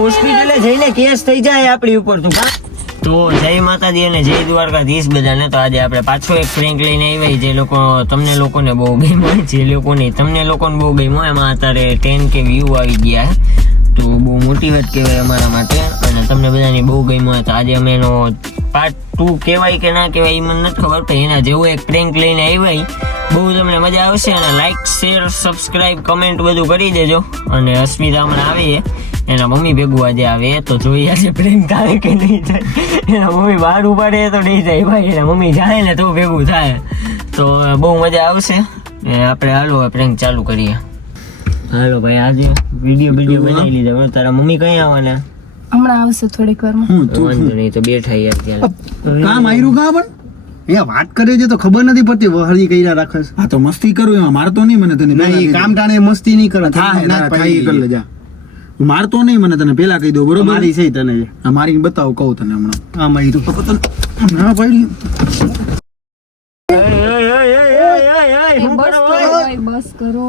હોસ્પિટલે જઈને કેસ થઈ જાય આપણી ઉપર તો જય માતાજી અને જય દ્વારકાધીશ બધાને. તો આજે આપણે પાછો એક પ્રેન્ક લઈને આવ્યા જે લોકો તમને લોકોને બહુ ગમ્યો, જે લોકોને તમને લોકોને બહુ ગમ્યો. એમાં અત્યારે 10K વ્યૂ આવી ગયા, તો બહુ મોટી વાત કહેવાય અમારા માટે, અને તમને બધાની બહુ ગમ્યો. તો આજે અમે એનો પાર્ટ 2 કહેવાય કે ના કહેવાય એ મને નથી ખબર, પણ એના જેવો એક પ્રેન્ક લઈને આવ્યા. બહુ તમને મજા આવશે, અને લાઈક શેર સબસ્ક્રાઇબ કમેન્ટ બધું કરી દેજો. અને અસ્મિતા હમણાં આવી એના મમ્મી ભેગું આજે આવે, તો જોઈએ આજે પ્રેન્ક આવે કે નહીં જાય. એના મમ્મી બહાર ઉપાડે તો નહીં જાય ભાઈ, એના મમ્મી જાય ને તો ભેગું થાય. તો બહુ મજા આવશે. આપણે હાલો પ્રેન્ક ચાલુ કરીએ. હાલો ભાઈ, આજે વિડીયો બનાવી લીધા. તારા મમ્મી કઈ આવવાના? હમણાં આવશે થોડીક વારમાં. વાંધો નહીં, તો બેઠા યાર ત્યાં કામ આવ્યું કા પણ એ વાત કરે છે તો ખબર નથી પડતી વહળી કઈરા રાખસ. હા તો મસ્તી કરું એમાં મારતો નહીં મને તને નહીં કામ ટાણે મસ્તી નહીં કરે. થાય કરી લેજા. મારતો નહીં મને તને પેલા કહી દો બરોબર. મારી છે તને આ મારી બતાવ કહું તને હમણાં. આ મારી ના પડી બસ કરો.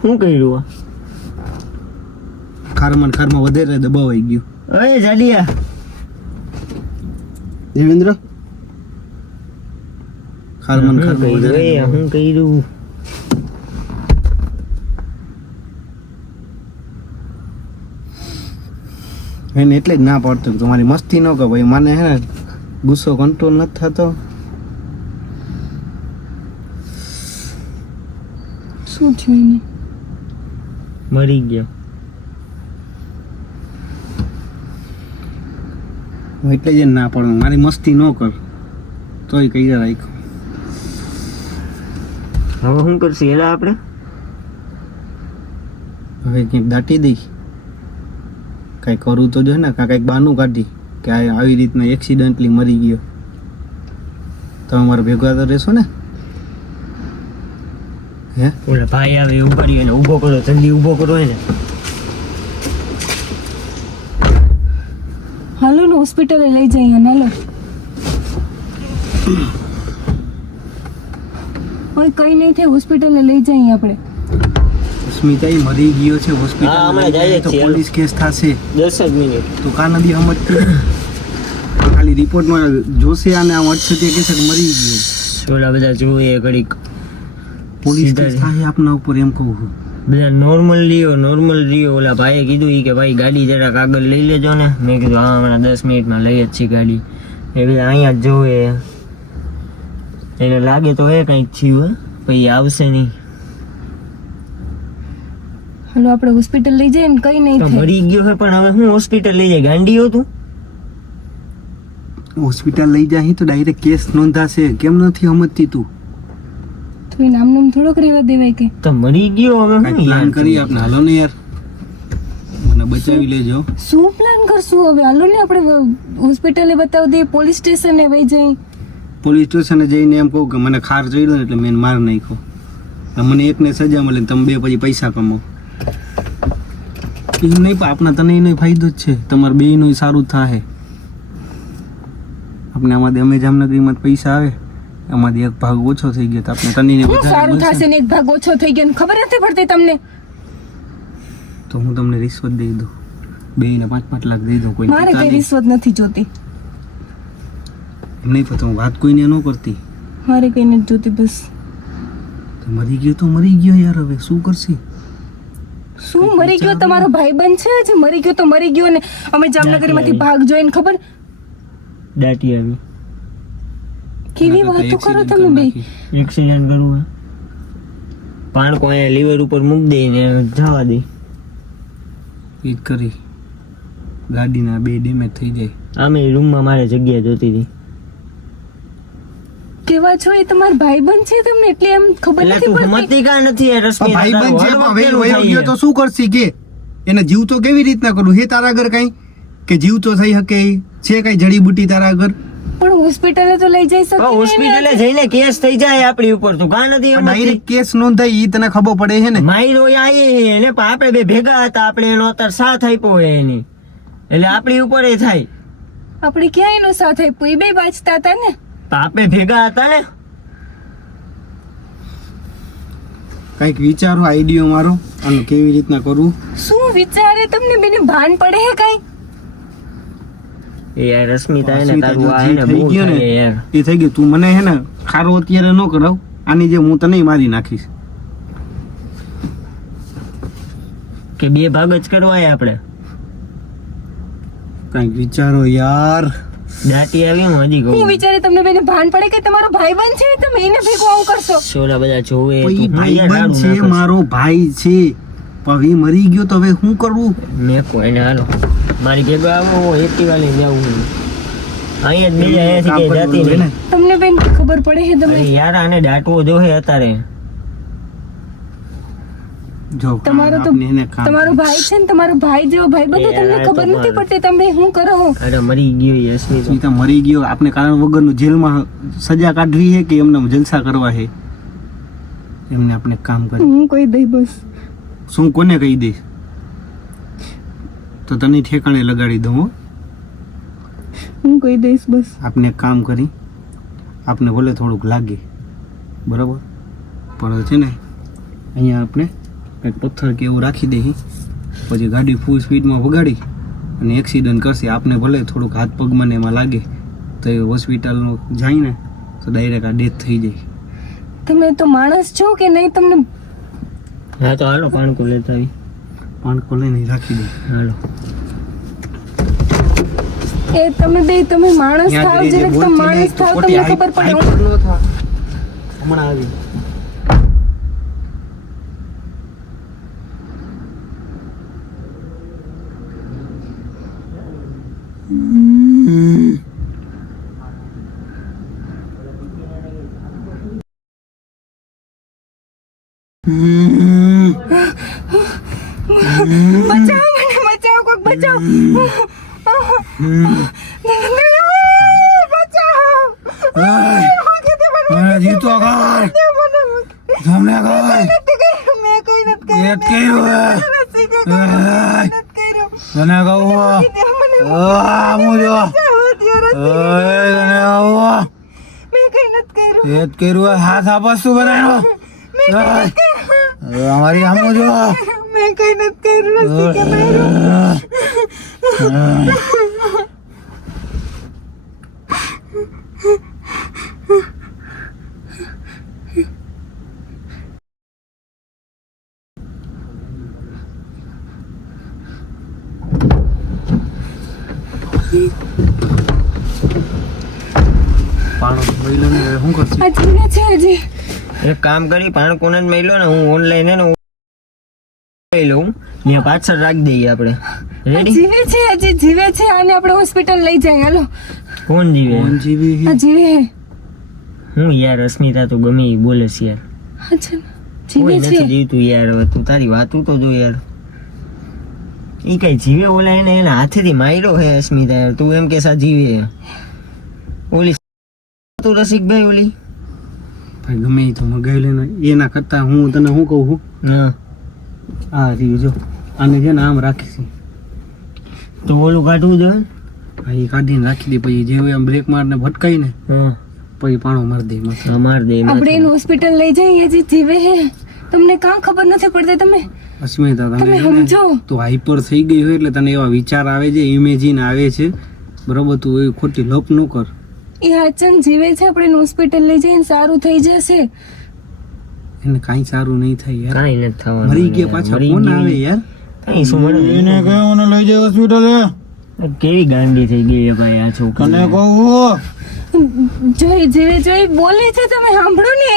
શું કર્યું? ખારમાં વધારે દબાવાઈ ગયું. અરે જાડિયા દેવેન્દ્ર ખારમાં વધારે શું કર્યું? એને એટલે જ ના પાડતો તમારી મસ્તી ન કર ભાઈ. મને હે ને ગુસ્સો કંટ્રોલ નથી થતો. શું થયું એને? મરી ગયો. હું એટલે જ ના પાડું. મારી મસ્તી ન કર તોય કઈ રાખ. હવે શું કરશે એલા આપણે? હવે ક્યાંક દાટી દઈ કઈ કરું તો જો ને કાંઈક બાનું કાઢી કે આવી રીતના એક્સિડન્ટલી મરી ગયો. તમે મારા ભેગા તો રહેશો ને? હે ઓલા ભાઈ આવે એવું કરી એને ઊભો કરો, જલ્દી ઊભો કરો એને. હાલો ને હોસ્પિટલે લઈ જઈએ. હાલો કોઈ કઈ નહીં થાય, હોસ્પિટલે લઈ જઈએ આપણે. સ્મિતા મરી ગયો છે હોસ્પિટલ. હા, હમણાં જઈએ તો છીએ. પોલીસ કેસ થશે. 10 જ મિનિટ. તો કા નથી સમજતી? ખાલી રિપોર્ટમાં જોશે અને આ વધશે તે કહેશે કે મરી ગયો. ઓલા બધા જોઈએ ઘડીક પોલીસ સીધા કેસ જ. થાય આપના ઉપર એમ કહું છું. બધા નોર્મલ લ્યો. ઓલા ભાઈએ કીધું કે ભાઈ ગાડી જરાક આગળ લઈ લેજો ને. મેં કીધું હા હમણાં 10 મિનિટમાં લઈ જ છીએ ગાડી. એ બધા અહીંયા જ જોવે. એને લાગે તો એ કંઈક થયું પછી આવશે નહીં. હાલો આપણે હોસ્પિટલ લઈ જઈએ ને કઈ નહીં તો થાય. મરી ગયો છે પણ હવે હું હોસ્પિટલ લઈ જાય? ગાંડી હતું. હોસ્પિટલ લઈ જાય તો ડાયરેક્ટ કેસ નોંધાશે. કેમ નથી સમજતી તું? તો એ નામ થોડોક રહેવા દેવાય કે. તો મરી ગયો હવે કાંઈક હું પ્લાન કરી આપણે. હાલો ને યાર, મને બચાવી લેજો. શું પ્લાન કરશું હવે? હાલો ને આપણે હોસ્પિટલે બતાવી દઈએ, પોલીસ સ્ટેશને વહી જઈએ. પોલીસ સ્ટેશને જઈને એમ કહું કે મને ખાર ચડ્યો ને એટલે મેં માર નાખ્યો. મને એકને સજા મળે, તમે બે પછી પૈસા કમાઓ. એમ નહીં પણ આપણા તને એનો ફાયદો જ છે. તમારે બેયનું સારું થાય. આપણે આમાંથી અમે જામનગરીમાં પૈસા આવે એમાંથી એક ભાગ ઓછો થઈ ગયો તો આપણે તનીને શું સારું વધારે થશે ને એક ભાગ ઓછો થઈ ગયો ને ખબર નથી પડતી તમને? તો હું તમને રિશ્વત દઈ દઉં. બેયને 5-5 લાખ દઈ દઉં. કોઈ મારે કઈ રિશ્વત નથી જોતી. નહીં પણ તમે વાત કોઈને ન કરતી. મારે કઈ નથી જોતી. બસ તો મરી ગયો તો મરી ગયો યાર. હવે શું કરશે? શું મરી ગયો? તમારો ભાઈબંધ છે જે મરી ગયો તો મરી ગયો ને અમે જામનગરમાંથી ભાગ જોઈને ખબર દાટી આવી. કેવી વાતો કરો તમે બે? એક્સિડન્ટ કરવું પાણકો અહીંયા લીવર ઉપર મૂક દે ને જવા દે. ઈ કરી ગાડીના 2 ડેમેજ થઈ જાય. આમે રૂમમાં મારે જગ્યા જોતી હતી. કેવા છો? એ તમારો ભાઈબંધ છે તમને એટલે એમ ખબર એટલે નથી તું પડતી. સમજતી કા નથી? એ રશ્મિ ભાઈબંધ છે તારું પણ હળવક વયો પેલું ગયો થાય તો શું કરશી કે એને જીવ તો કેવી રીતના કરું? હે તારા આગળ કઈ કે જીવ તો થઈ શકે છે? કઈ જડીબુટી તારા આગળ? પણ હોસ્પિટલે તો લઈ જઈ શકે. હોસ્પિટલે જઈને કેસ થઈ જાય આપણી ઉપર. તું કા નથી સમજતી? ડાયરેક્ટ કેસ નોંધાય ઈ તને ખબર પડે છે ને? માયરો આયે એને પણ આપણે બે ભેગા હતા. આપણે એનો અત્યારે સાથ આપ્યો હોય એની, એટલે આપણી ઉપર એ થાય. આપણે ક્યાં એનો સાથ આપ્યો? એ બે વાંચતા હતા ને. તો આપણે ભેગા હતા ને. કાંઈક વિચારો, આઈડિયો મારો આનું કેવી રીતના કરવું. શું વિચારે તમને બેને ભાન પડે હે કઈ? એ યાર રશ્મિતા હે ને અસ્મિતા તારું જો આ હે ને જે થઈ બહુ ગયો ને, થાય યાર. એ થઈ ગયું. તું મને હે ને ખારો અત્યારે ન કરાવ, આની જે હું તને મારી નાખીશ. કે બે ભાગ જ કરવા હે આપણે. કાંઈક વિચારો યાર. દાટી આવી હું હજી હું કહું. વિચારે તમને બેને ભાન પડે કે તમારો ભાઈબંધ છે તમે એને ભેગો આવું કરશો? સોલા બધા જોવે કોઈ તું હું યાર ભાઈબંધ દારૂ છે, નાખસ. મારો ભાઈ છે, પણ એ મરી ગયો તો હવે શું કરવું? મેકો એને હાલો મારી ભેગો આવો એક્ટિવા લઈને જવું. અહીંયા જ બીજા અહીંયાથી કઈ જાતી કાપડ નહીં. તમને બેન ખબર પડે છે તમે અરે યાર આને દાટવો જોહે અત્યારે. જો તમારો તો આપણે એને કામ તમારો ભાઈ છે ને તમારો ભાઈ જેવો ભાઈ બધો એ તમને આ ખબર તો નથી મારે. પડતી તમે શું કરો? અરે મરી ગયો એ અશ્મિતા. સ્મિતા મરી ગયો, આપણે કારણ વગરનું જેલમાં સજા કાઢવી છે કે એમને જલસા કરવા છે? એમને આપણે એક કામ કરી. હું કોઈ દઈ બસ શું કોને કહી દઈશ? તો તને ઠેકાણે લગાડી દઉં હો. હું કોઈ દઈશ બસ. આપણે એક કામ કરી, આપણે ભલે થોડુંક લાગે બરાબર, પણ છે ને અહીંયા આપણે કંઈક પથ્થર કે એવું રાખી દઈએ, પછી ગાડી ફૂલ સ્પીડમાં વગાડી અને એક્સિડન્ટ કરશે. આપણે ભલે થોડુંક હાથ પગમાં ને એમાં લાગે તો એ હોસ્પિટલનું જાય ને તો ડાયરેક્ટ આ ડેથ થઈ જાય. તમે તો માણસ છો કે નહીં? તમને હા તો હાલો પાણકો લેતા આવી. પાણકો લઈને રાખી દે. હાલો એ તમે બે તમે માણસ યાદ થાવ રહી જરાક જાય, તમે બોલતી માણસ નહીં તો થાવ ખોટી તમને ખબર પડે. હાઈપર નો થા. હમણાં આવી. બચાવો મને, બચાવો કોક બચાવો. બચાવો. જીતો કર તમને કર મેં કઈ નથી કર્યું. એક કર્યું રસી કે કોઈ નથી કર્યું. તને કહું મને હું જો બચાવો દ્યો, રસી. તને કહું મેં કઈ નથી કર્યું. એ જ કર્યું હાથ આપસ શું બનાવ્યો અમારી આમ જો મેં કઈ નથી કર્યું. રસી કે માર્યું. પાણો મહિલો ને શું કરશે? આ જીવે છે હજી. એક કામ કરી પાણકોને જ મેલ્યો ને હું ઓનલાઈન હે ને લઈ લઉં ને પાછળ રાખી દઈએ આપણે. આ રેડી? જીવે છે હજી જીવે છે. આને આપણે હોસ્પિટલ લઈ જાય. હાલો. કોણ જીવે? કોણ જીવી આ જીવે હે. હું યાર અસ્મિતા તું ગમે ઈ બોલેસ યાર. અચ્છા કોઈ જીવે નથી છે. જીવતું યાર. હવે તું તારી વાતું તો જો યાર. ઈ કઈ જીવે ઓલા એને એના હાથેથી માર્યો હે અસ્મિતા યાર. તું એમ કે સા જીવે ઓલી તું રસિકભાઈ ઓલી ભાઈ ગમે ઈ તો મગાવી લે ને. એના કરતા હું તને શું કહું છું, હા આ રહ્યું જો આને છે ને આમ રાખીશ, તો ઓલું કાઢવું જોઈએ ને? આ ઈ કાઢીને રાખી દે, પછી જેવું એમ બ્રેક મારને ભટકાઈ ને હા પછી પાણો મારી દે મસ્ત. અમાર દે એમાં આપણે એને હોસ્પિટલ લઈ જઈએ. હજી જીવે હે. તમને કાં ખબર નથી પડતી? તમે અસ્મિતા તમે તને છે ને, સમજો. તું હાઈપર થઈ ગઈ હોય એટલે તને એવા વિચાર આવે છે, ઇમેજિન આવે છે બરોબર. તું એ ખોટી લપ ન કર. એ હાચન જીવે છે. આપણે એને હોસ્પિટલ લઈ જઈએ. સારું થઈ જશે. એને કાંઈ સારું નહીં થાય યાર. કાંઈ નથી થવાનું. મરી ગયા પાછા મરી કોણ ગઈ. આવે યાર? કાંઈ શું મળે? એને કયો મને લઈ જાય હોસ્પિટલ કેવી ગાંડી થઈ ગઈ છે ભાઈ આ છોકરી. તને કહું જોઈ જીવે જોઈ બોલે છે. તમે સાંભળો ને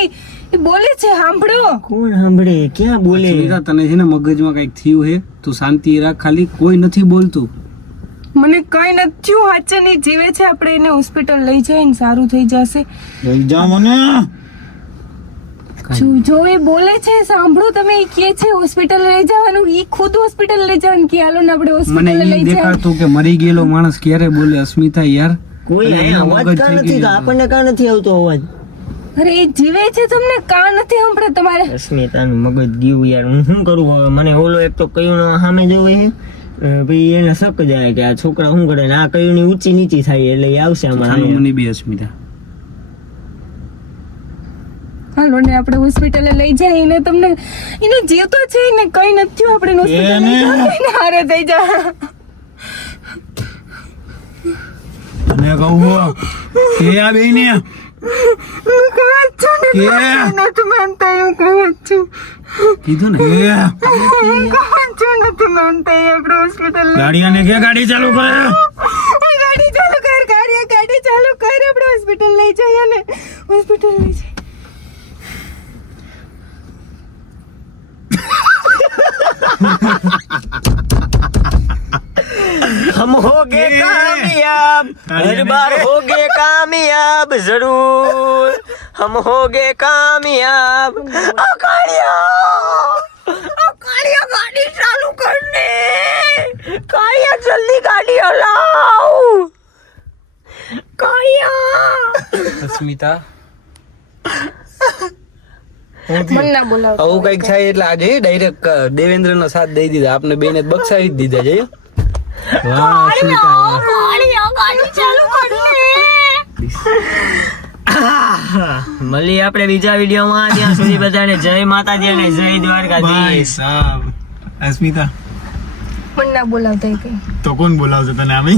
એ બોલે છે. સાંભળો. કોણ સાંભળે? ક્યાં બોલે? અસ્મિતા તને છે ને મગજમાં કંઈક થયું હે, તું શાંતિ રાખ, ખાલી કોઈ નથી બોલતું. મને કઈ નથી થયું. હાચન એ જીવે છે. આપણે એને હોસ્પિટલ લઈ જઈએ ને સારું થઈ જશે. લઈ જા મને જો એ બોલે છે સાંભળો તમે. એ કે છે હોસ્પિટલ લઈ જવાનું. એ ખુદ હોસ્પિટલ લઈ જવાનું કે હાલો ને આપણે મને હોસ્પિટલ એ લઈ જાય. દેખાડતું કે મરી ગયેલો માણસ ક્યારે બોલે અસ્મિતા યાર? કોઈ અને અહીંયા એનો અવાજ મગજ કાં થઈ નથી? ગયો. તો આપણને કાં નથી આવતો અવાજ? અરે એ જીવે છે. તમને કાં નથી સાંભળે તમારે? અસ્મિતાનું મગજ ગયું યાર. હું શું કરું હવે? મને ઓલો એક તો કયું સામે જોવે છે, પછી એને શક જાય કે આ છોકરા શું કરે ને આ કયું ની ઊંચી નીચી થાય એટલે એ આવશે અમારા ચાલો અહીંયા. મને બી અસ્મિતા હાલો ને આપણે હોસ્પિટલે લઈ જાય એને તમને એને જીવ તો છે ને કઈ નથી થયું આપણે હોસ્પિટલ લઈ જાય હારે થઈ જા અને કહું કે આ બેને નથી માનતા હું કહું છું કીધું ને નથી માનતા આપણે હોસ્પિટલ ગાડી આને કે ગાડી ચાલુ કરે ગાડી ચાલુ કર ગાડી ચાલુ કર આપણે હોસ્પિટલ લઈ જઈએ ને હોસ્પિટલ લઈ જઈએ हम होगे कामयाब हर बार होगे कामयाब जरूर हम होगे कामयाब कालिया गाड़ी चालू करने कालिया जल्दी गाड़ी हलाओ कालिया અસ્મિતા મને ના બોલાવ આવું કઈક થાય એટલે આજે ડાયરેક્ટ દેવેન્દ્રનો સાથ દઈ દીધા આપને બેને બક્ષાવી જ દીધા જઈએ મળીએ આપણે બીજા વિડીયોમાં ત્યાં સુધી બધાને જય માતાજી અને જય ભાઈ દ્વારકાધીશ સાહેબ અસ્મિતા મને ના બોલાવતા કઈ તો કોણ બોલાવશે તને આમે